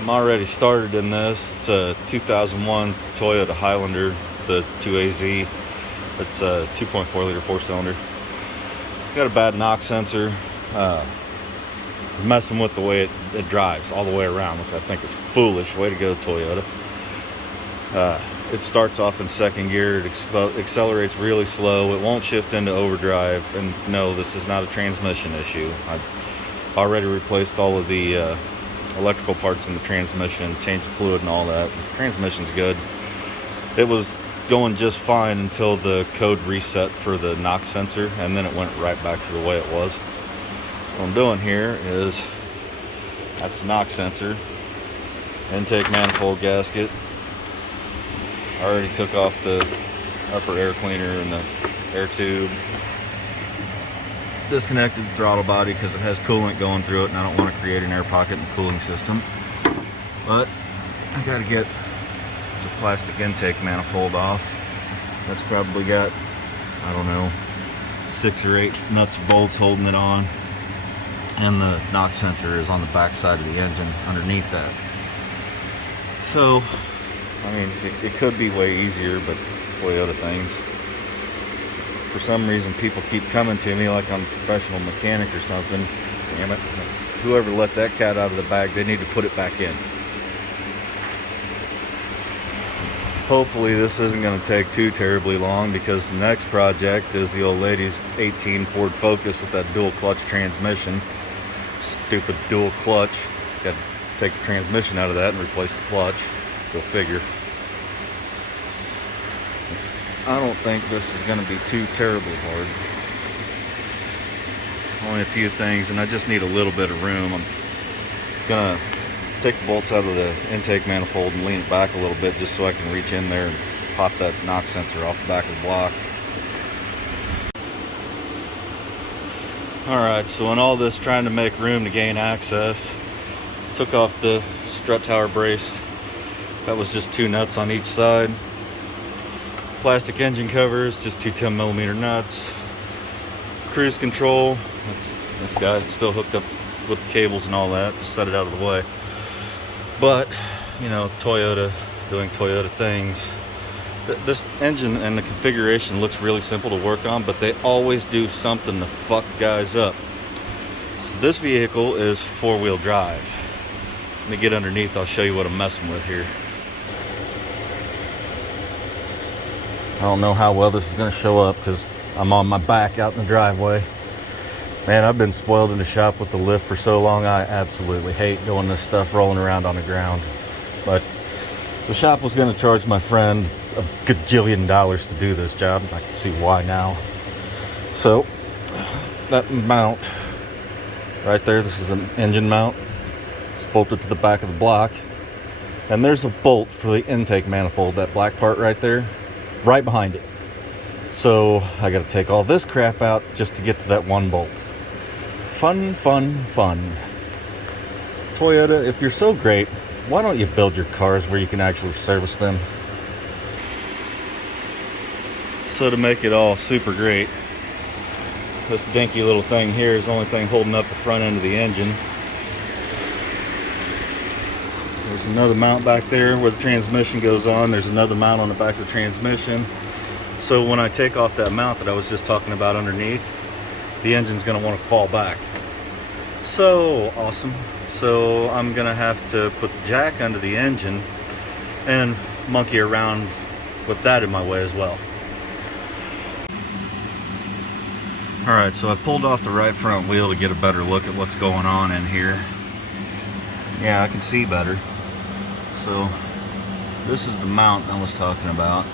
I'm already started in this. It's a 2001 Toyota Highlander, the 2AZ. It's a 2.4 liter 4-cylinder. It's got a bad knock sensor. It's messing with the way it drives all the way around, which I think is foolish. Way to go, Toyota. It starts off in second gear. It accelerates really slow. It won't shift into overdrive. And no, this is not a transmission issue. I've already replaced all of the electrical parts in the transmission, changed the fluid and all that. The transmission's good. It was going just fine until the code reset for the knock sensor, and then it went right back to the way it was. What I'm doing here is, that's the knock sensor, intake manifold gasket. I already took off the upper air cleaner and the air tube. Disconnected the throttle body because it has coolant going through it, and I don't want to create an air pocket in the cooling system. But I got to get the plastic intake manifold off. That's probably got, I don't know, 6 or 8 nuts or bolts holding it on. And the knock sensor is on the back side of the engine underneath that. So, I mean, it could be way easier, but Toyota things. For some reason, people keep coming to me like I'm a professional mechanic or something. Damn it. Whoever let that cat out of the bag, they need to put it back in. Hopefully this isn't going to take too terribly long, because the next project is the old lady's 18 Ford Focus with that dual clutch transmission. Stupid dual clutch. Got to take the transmission out of that and replace the clutch. Go figure. I don't think this is going to be too terribly hard. Only a few things, and I just need a little bit of room. I'm going to take the bolts out of the intake manifold and lean it back a little bit just so I can reach in there and pop that knock sensor off the back of the block. Alright, so in all this trying to make room to gain access, took off the strut tower brace. That was just 2 nuts on each side. Plastic engine covers, just 2 10mm nuts. Cruise control, this guy still hooked up with the cables and all that, just set it out of the way. But, you know, Toyota doing Toyota things. This engine and the configuration looks really simple to work on, but they always do something to fuck guys up. So this vehicle is 4-wheel drive. Let me get underneath, I'll show you what I'm messing with here. I don't know how well this is going to show up because I'm on my back out in the driveway. Man, I've been spoiled in the shop with the lift for so long. I absolutely hate doing this stuff rolling around on the ground. But the shop was going to charge my friend a gajillion dollars to do this job. I can see why now. So, that mount right there, this is an engine mount. It's bolted to the back of the block. And there's a bolt for the intake manifold, that black part right there, right behind it. So I got to take all this crap out just to get to that one bolt. Fun, fun, fun. Toyota, if you're so great, why don't you build your cars where you can actually service them? So to make it all super great, this dinky little thing here is the only thing holding up the front end of the engine. There's another mount back there where the transmission goes on. There's another mount on the back of the transmission. So when I take off that mount that I was just talking about underneath, the engine's going to want to fall back. So awesome. So I'm going to have to put the jack under the engine and monkey around with that in my way as well. Alright, so I pulled off the right front wheel to get a better look at what's going on in here. Yeah, I can see better. So this is the mount I was talking about.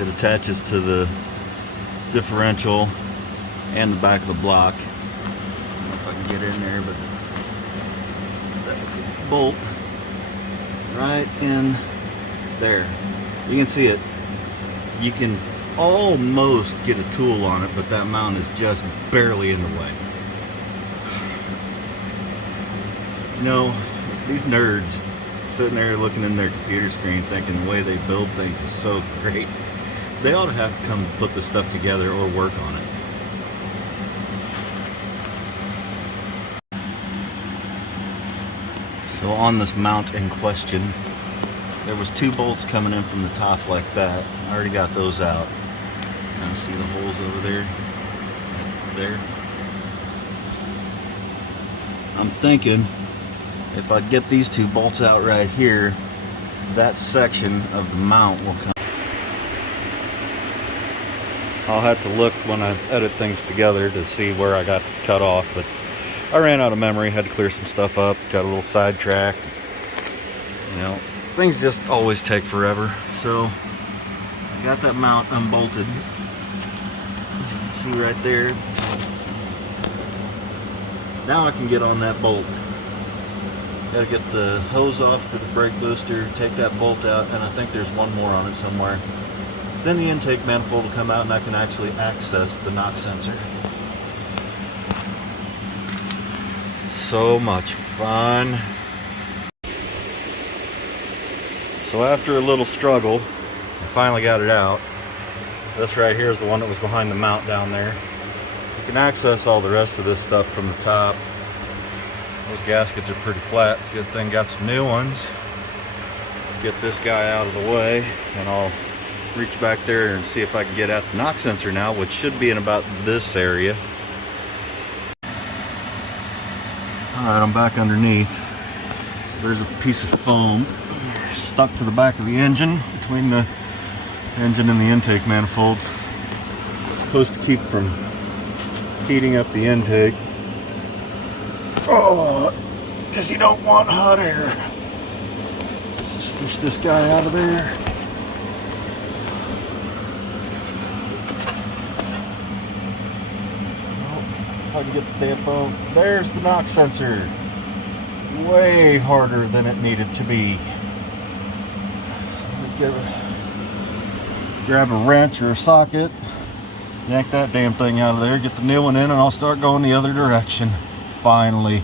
It attaches to the differential and the back of the block. I don't know if I can get in there, but that bolt right in there. You can see it. You can almost get a tool on it, but that mount is just barely in the way. You know, these nerds sitting there looking in their computer screen thinking the way they build things is so great. They ought to have to come put this stuff together or work on it. So on this mount in question, there was 2 bolts coming in from the top like that. I already got those out. Kind of see the holes over there, right there. I'm thinking if I get these 2 bolts out right here, that section of the mount will come. I'll have to look when I edit things together to see where I got cut off, but I ran out of memory, had to clear some stuff up, got a little sidetracked. You know, things just always take forever. So I got that mount unbolted. As you can see right there. Now I can get on that bolt. Gotta get the hose off for the brake booster, take that bolt out, and I think there's one more on it somewhere. Then the intake manifold will come out and I can actually access the knock sensor. So much fun. So after a little struggle, I finally got it out. This right here is the one that was behind the mount down there. You can access all the rest of this stuff from the top. Those gaskets are pretty flat. It's a good thing got some new ones. Get this guy out of the way and I'll reach back there and see if I can get at the knock sensor now, which should be in about this area. Alright, I'm back underneath. So there's a piece of foam stuck to the back of the engine, between the engine and the intake manifolds. It's supposed to keep from heating up the intake. Oh, because you don't want hot air. Just fish this guy out of there. If I can get the damn phone. There's the knock sensor. Way harder than it needed to be. Grab a wrench or a socket, yank that damn thing out of there, get the new one in, and I'll start going the other direction. Finally.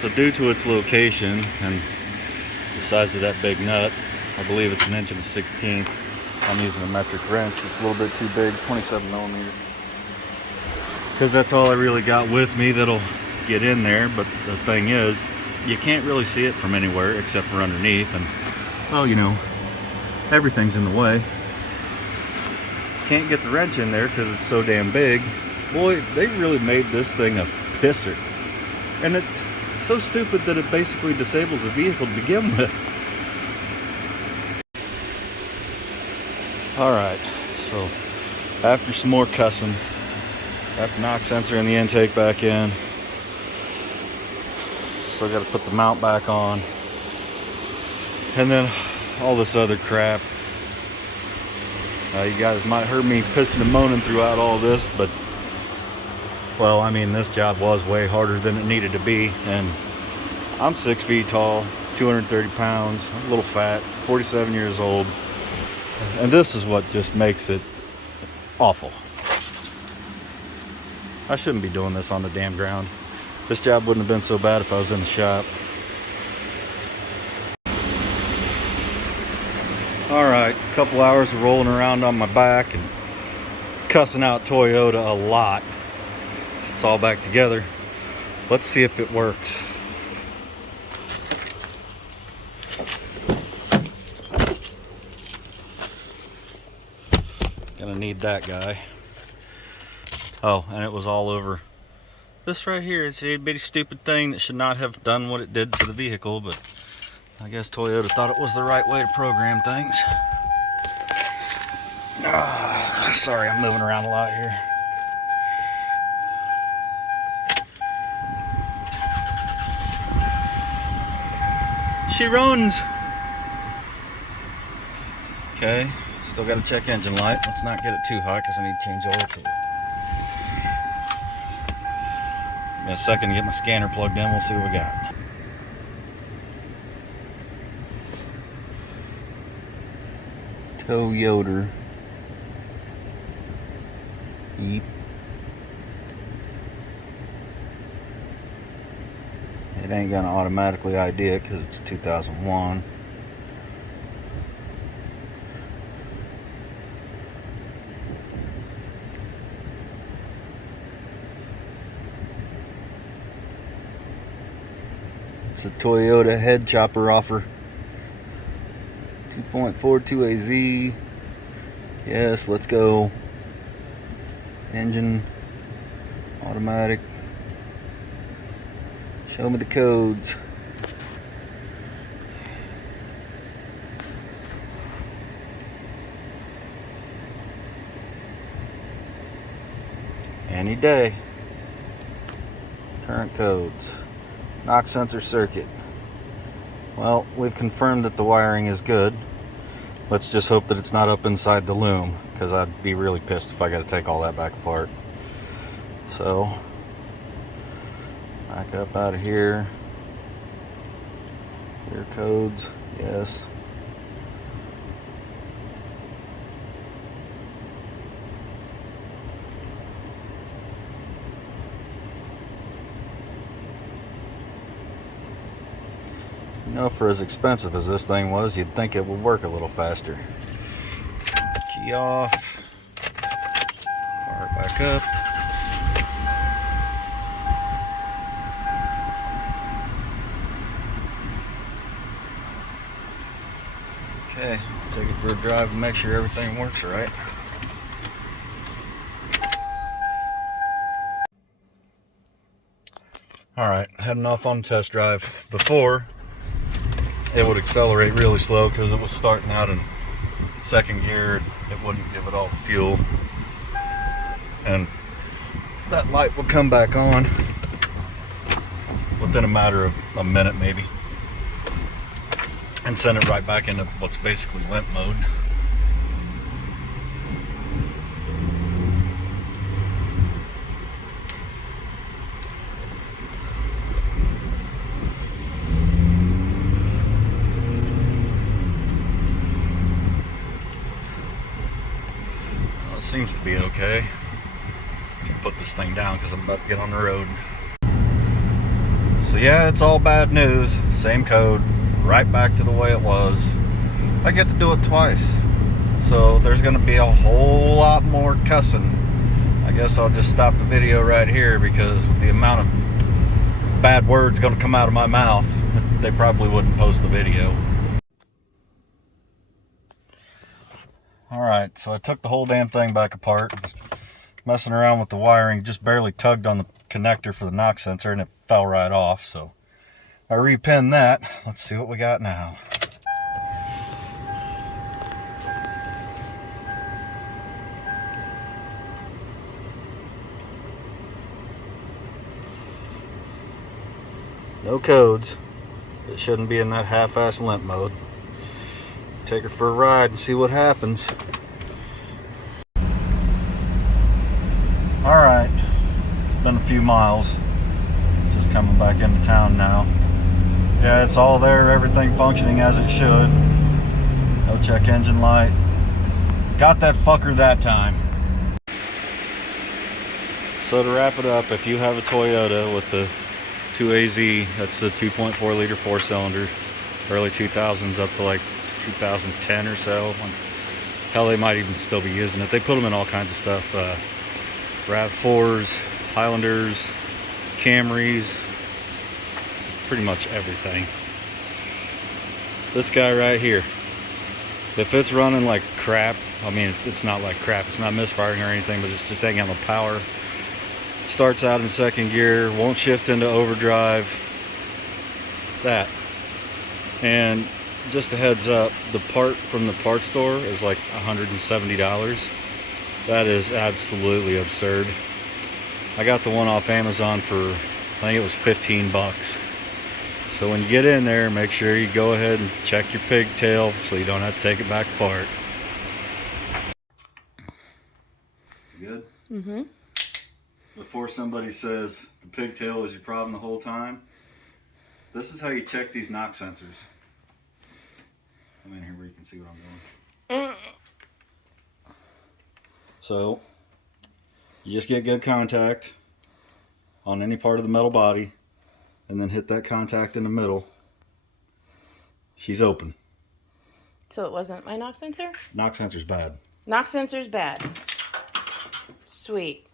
So due to its location and the size of that big nut, I believe it's 1 1/16". I'm using a metric wrench. It's a little bit too big, 27 millimeter. Because that's all I really got with me that'll get in there. But the thing is, you can't really see it from anywhere except for underneath. And, well, you know, everything's in the way. Can't get the wrench in there because it's so damn big. Boy, they really made this thing a pisser. And it's so stupid that it basically disables the vehicle to begin with. Alright, so after some more cussing, got the knock sensor and the intake back in. Still got to put the mount back on. And then all this other crap. You guys might heard me pissing and moaning throughout all this, but well, I mean, this job was way harder than it needed to be, and I'm 6 feet tall, 230 pounds, a little fat, 47 years old, and this is what just makes it awful. I shouldn't be doing this on the damn ground. This job wouldn't have been so bad if I was in the shop. Alright, a couple hours of rolling around on my back and cussing out Toyota a lot. It's all back together. Let's see if it works. Gonna need that guy. Oh, and it was all over this right here. It's a bitty stupid thing that should not have done what it did to the vehicle, but I guess Toyota thought it was the right way to program things. Sorry, I'm moving around a lot here. She runs. Okay, still got to check engine light. Let's not get it too hot because I need to change oil too. Give me a second to get my scanner plugged in. We'll see what we got. Toyota. Beep. It ain't gonna automatically ID it because it's 2001. It's a Toyota head chopper offer. 2.42 AZ. Yes, let's go. Engine, automatic. Show me the codes. Any day. Current codes. Knock sensor circuit. Well, we've confirmed that the wiring is good. Let's just hope that it's not up inside the loom, because I'd be really pissed if I got to take all that back apart. So, back up out of here. Clear codes. Yes. You know, for as expensive as this thing was, you'd think it would work a little faster. Key off. Fire it back up. Okay, take it for a drive and make sure everything works right. Alright, heading off on the test drive. Before, it would accelerate really slow because it was starting out in second gear and it wouldn't give it all the fuel. And that light would come back on within a matter of a minute maybe, and send it right back into what's basically limp mode. Well, it seems to be okay. Put this thing down because I'm about to get on the road. So yeah, it's all bad news. Same code, right back to the way it was. I get to do it twice, so there's going to be a whole lot more cussing. I guess I'll just stop the video right here, because with the amount of bad words going to come out of my mouth, they probably wouldn't post the video. Alright, so I took the whole damn thing back apart. Just messing around with the wiring, just barely tugged on the connector for the knock sensor and it fell right off. So I repinned that. Let's see what we got now. No codes. It shouldn't be in that half-ass limp mode. Take her for a ride and see what happens. Alright, it's been a few miles. Just coming back into town now. Yeah, it's all there, everything functioning as it should. No check engine light. Got that fucker that time. So to wrap it up, if you have a Toyota with the 2AZ, that's the 2.4 liter 4-cylinder, early 2000s up to like 2010 or so. Hell, they might even still be using it. They put them in all kinds of stuff. RAV4s, Highlanders, Camrys, pretty much everything. This guy right here, if it's running like crap, I mean, it's not like crap, it's not misfiring or anything, but it's just ain't got no power. Starts out in second gear, won't shift into overdrive, that. And just a heads up, the part from the parts store is like $170. That is absolutely absurd. I got the one off Amazon for, I think it was 15 bucks. So when you get in there, make sure you go ahead and check your pigtail so you don't have to take it back apart. Good? Mm-hmm. Before somebody says the pigtail was your problem the whole time, this is how you check these knock sensors. Come in here where you can see what I'm doing. So, you just get good contact on any part of the metal body, and then hit that contact in the middle. She's open. So it wasn't my knock sensor? Knock sensor's bad. Knock sensor's bad. Sweet.